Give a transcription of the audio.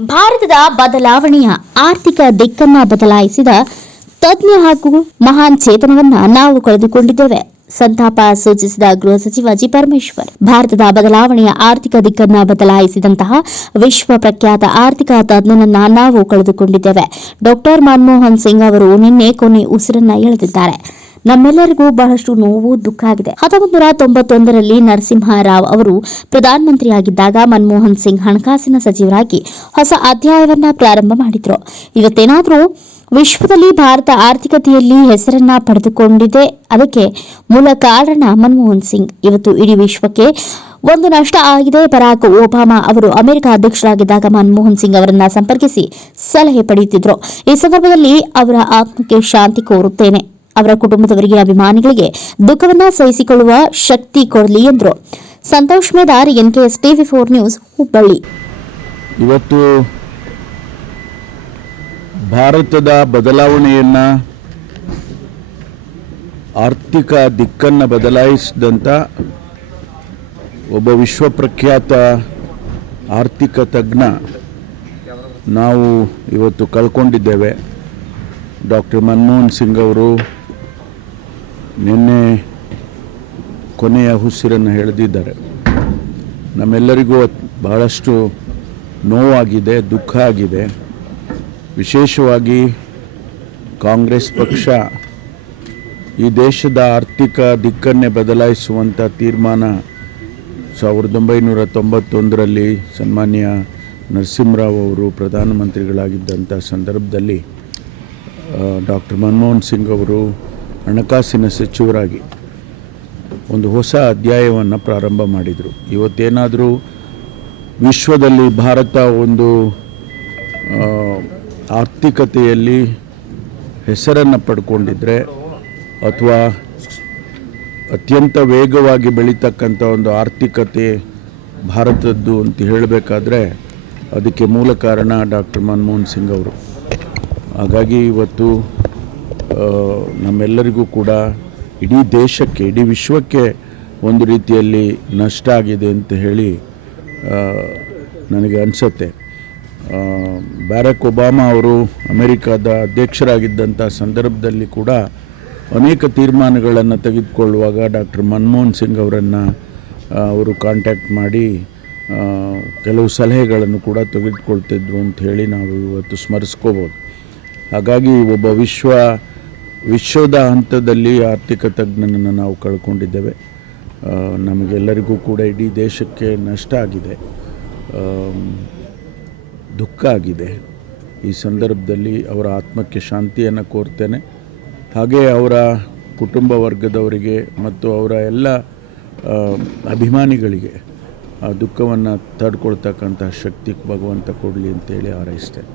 ಭಾರತದ ಬದಲಾವಣೆಯ ಆರ್ಥಿಕ ದಿಕ್ಕನ್ನ ಬದಲಾಯಿಸಿದ ತಜ್ಞ ಹಾಗೂ ಮಹಾನ್ ಚೇತನವನ್ನ ನಾವು ಕಳೆದುಕೊಂಡಿದ್ದೇವೆ. ಸಂತಾಪ ಸೂಚಿಸಿದ ಗೃಹ ಸಚಿವ ಜಿ. ಪರಮೇಶ್ವರ್, ಭಾರತದ ಬದಲಾವಣೆಯ ಆರ್ಥಿಕ ದಿಕ್ಕನ್ನ ಬದಲಾಯಿಸಿದಂತಹ ವಿಶ್ವ ಪ್ರಖ್ಯಾತ ಆರ್ಥಿಕ ತಜ್ಞನನ್ನ ನಾವು ಕಳೆದುಕೊಂಡಿದ್ದೇವೆ. ಡಾಕ್ಟರ್ ಮನಮೋಹನ್ ಸಿಂಗ್ ಅವರು ನಿನ್ನೆ ಕೊನೆ ಉಸಿರನ್ನ ಎಳೆದಿದ್ದಾರೆ. ನಮ್ಮೆಲ್ಲರಿಗೂ ಬಹಳಷ್ಟು ನೋವು, ದುಃಖ ಆಗಿದೆ. ಹತ್ತೊಂಬತ್ತು ನೂರ ತೊಂಬತ್ತೊಂದರಲ್ಲಿ ನರಸಿಂಹರಾವ್ ಅವರು ಪ್ರಧಾನಮಂತ್ರಿಯಾಗಿದ್ದಾಗ ಮನಮೋಹನ್ ಸಿಂಗ್ ಹಣಕಾಸಿನ ಸಚಿವರಾಗಿ ಹೊಸ ಅಧ್ಯಾಯವನ್ನ ಪ್ರಾರಂಭ ಮಾಡಿದ್ರು. ಇವತ್ತೇನಾದರೂ ವಿಶ್ವದಲ್ಲಿ ಭಾರತ ಆರ್ಥಿಕತೆಯಲ್ಲಿ ಹೆಸರನ್ನ ಪಡೆದುಕೊಂಡಿದೆ? ಅದಕ್ಕೆ ಮೂಲ ಕಾರಣ ಮನಮೋಹನ್ ಸಿಂಗ್. ಇವತ್ತು ಇಡೀ ವಿಶ್ವಕ್ಕೆ ಒಂದು ನಷ್ಟ ಆಗಿದೆ. ಬರಾಕ್ ಒಬಾಮಾ ಅವರು ಅಮೆರಿಕ ಅಧ್ಯಕ್ಷರಾಗಿದ್ದಾಗ ಮನಮೋಹನ್ ಸಿಂಗ್ ಅವರನ್ನ ಸಂಪರ್ಕಿಸಿ ಸಲಹೆ ಪಡೆಯುತ್ತಿದ್ರು. ಈ ಸಂದರ್ಭದಲ್ಲಿ ಅವರ ಆತ್ಮಕ್ಕೆ ಶಾಂತಿ ಕೋರುತ್ತೇನೆ. ಅವರ ಕುಟುಂಬದವರಿಗೆ ಅಭಿಮಾನಿಗಳಿಗೆ ದುಃಖವನ್ನು ಸಹಿಸಿಕೊಳ್ಳುವ ಶಕ್ತಿ ಕೊಡಲಿ ಎಂದರು. Santosh Medar, NKS TV four news, Hubballi. ಇವತ್ತು ಭಾರತದ ಬದಲಾವಣೆಯನ್ನು, ಆರ್ಥಿಕ ದಿಕ್ಕನ್ನು ಬದಲಾಯಿಸಿದಂಥ ಒಬ್ಬ ವಿಶ್ವಪ್ರಖ್ಯಾತ ಆರ್ಥಿಕ ತಜ್ಞ ನಾವು ಇವತ್ತು ಕಳ್ಕೊಂಡಿದ್ದೇವೆ. ಡಾಕ್ಟರ್ ಮನಮೋಹನ್ ಸಿಂಗ್ ಅವರು ನಿನ್ನೆ ಕೊನೆಯ ಉಸಿರನ್ನು ಎಳೆದಿದ್ದಾರೆ ನಮ್ಮೆಲ್ಲರಿಗೂ ಬಹಳಷ್ಟು ನೋವಾಗಿದೆ, ದುಃಖ ಆಗಿದೆ. ವಿಶೇಷವಾಗಿ ಕಾಂಗ್ರೆಸ್ ಪಕ್ಷ ಈ ದೇಶದ ಆರ್ಥಿಕ ದಿಕ್ಕನ್ನೇ ಬದಲಾಯಿಸುವಂಥ ತೀರ್ಮಾನ ಸಾವಿರದ ಒಂಬೈನೂರ ತೊಂಬತ್ತೊಂದರಲ್ಲಿ ಸನ್ಮಾನ್ಯ ನರಸಿಂಹರಾವ್ ಅವರು ಪ್ರಧಾನಮಂತ್ರಿಗಳಾಗಿದ್ದಂಥ ಸಂದರ್ಭದಲ್ಲಿ ಡಾಕ್ಟರ್ ಮನಮೋಹನ್ ಸಿಂಗ್ ಅವರು ಹಣಕಾಸಿನ ಸಚಿವರಾಗಿ ಒಂದು ಹೊಸ ಅಧ್ಯಾಯವನ್ನು ಪ್ರಾರಂಭ ಮಾಡಿದರು. ಇವತ್ತೇನಾದರೂ ವಿಶ್ವದಲ್ಲಿ ಭಾರತ ಒಂದು ಆರ್ಥಿಕತೆಯಲ್ಲಿ ಹೆಸರನ್ನು ಪಡ್ಕೊಂಡಿದ್ರೆ ಅಥವಾ ಅತ್ಯಂತ ವೇಗವಾಗಿ ಬೆಳೀತಕ್ಕಂಥ ಒಂದು ಆರ್ಥಿಕತೆ ಭಾರತದ್ದು ಅಂತ ಹೇಳಬೇಕಾದ್ರೆ ಅದಕ್ಕೆ ಮೂಲ ಕಾರಣ ಡಾಕ್ಟರ್ ಮನಮೋಹನ್ ಸಿಂಗ್ ಅವರು. ಹಾಗಾಗಿ ಇವತ್ತು ನಮ್ಮೆಲ್ಲರಿಗೂ ಕೂಡ ಇಡೀ ದೇಶಕ್ಕೆ, ಇಡೀ ವಿಶ್ವಕ್ಕೆ ಒಂದು ರೀತಿಯಲ್ಲಿ ನಷ್ಟ ಆಗಿದೆ ಅಂತ ಹೇಳಿ ನನಗೆ ಅನಿಸುತ್ತೆ. ಬ್ಯಾರಕ್ ಒಬಾಮಾ ಅವರು ಅಮೆರಿಕದ ಅಧ್ಯಕ್ಷರಾಗಿದ್ದಂಥ ಸಂದರ್ಭದಲ್ಲಿ ಕೂಡ ಅನೇಕ ತೀರ್ಮಾನಗಳನ್ನು ತೆಗೆದುಕೊಳ್ಳುವಾಗ ಡಾಕ್ಟರ್ ಮನಮೋಹನ್ ಸಿಂಗ್ ಅವರನ್ನು ಅವರು ಕಾಂಟ್ಯಾಕ್ಟ್ ಮಾಡಿ ಕೆಲವು ಸಲಹೆಗಳನ್ನು ಕೂಡ ತೆಗೆದುಕೊಳ್ತಿದ್ರು ಅಂತ ಹೇಳಿ ನಾವು ಇವತ್ತು ಸ್ಮರಿಸ್ಕೋಬೋದು. ಹಾಗಾಗಿ ಒಬ್ಬ ವಿಶ್ವ ವಿಶ್ವದ ಹಂತದಲ್ಲಿ ಆರ್ಥಿಕ ತಜ್ಞನನ್ನು ನಾವು ಕಳ್ಕೊಂಡಿದ್ದೇವೆ. ನಮಗೆಲ್ಲರಿಗೂ ಕೂಡ ಇಡೀ ದೇಶಕ್ಕೆ ನಷ್ಟ ಆಗಿದೆ. ದುಃಖ ಆಗಿದೆ. ಈ ಸಂದರ್ಭದಲ್ಲಿ ಅವರ ಆತ್ಮಕ್ಕೆ ಶಾಂತಿಯನ್ನು ಕೋರ್ತೇನೆ. ಹಾಗೆ ಅವರ ಕುಟುಂಬ ವರ್ಗದವರಿಗೆ ಮತ್ತು ಅವರ ಎಲ್ಲ ಅಭಿಮಾನಿಗಳಿಗೆ ಆ ದುಃಖವನ್ನು ತಡ್ಕೊಳ್ತಕ್ಕಂತಹ ಶಕ್ತಿ ಭಗವಂತ ಕೊಡಲಿ ಅಂತೇಳಿ ಹಾರೈಸ್ತೇನೆ.